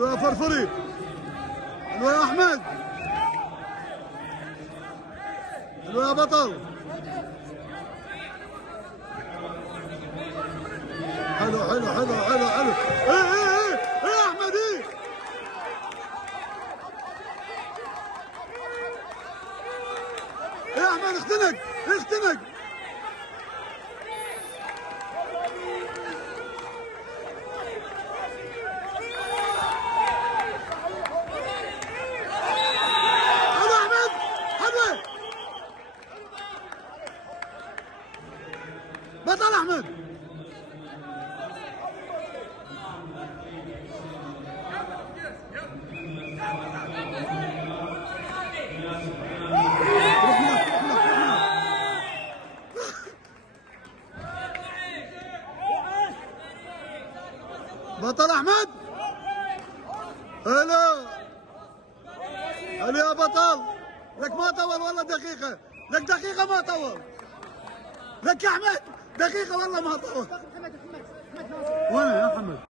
حلو يا فرفري، حلو يا احمد، حلو يا بطل، حلو حلو حلو حلو حلو. ايه يا احمد، ايه يا احمد، اختنق اختنق. حلو احمد، حلو بطل احمد. بطل احمد، هلا هلا يا بطل. لك ما طول والله دقيقة، لك دقيقة ما طول، لك يا احمد دقيقة والله ما طول. وين يا حمد؟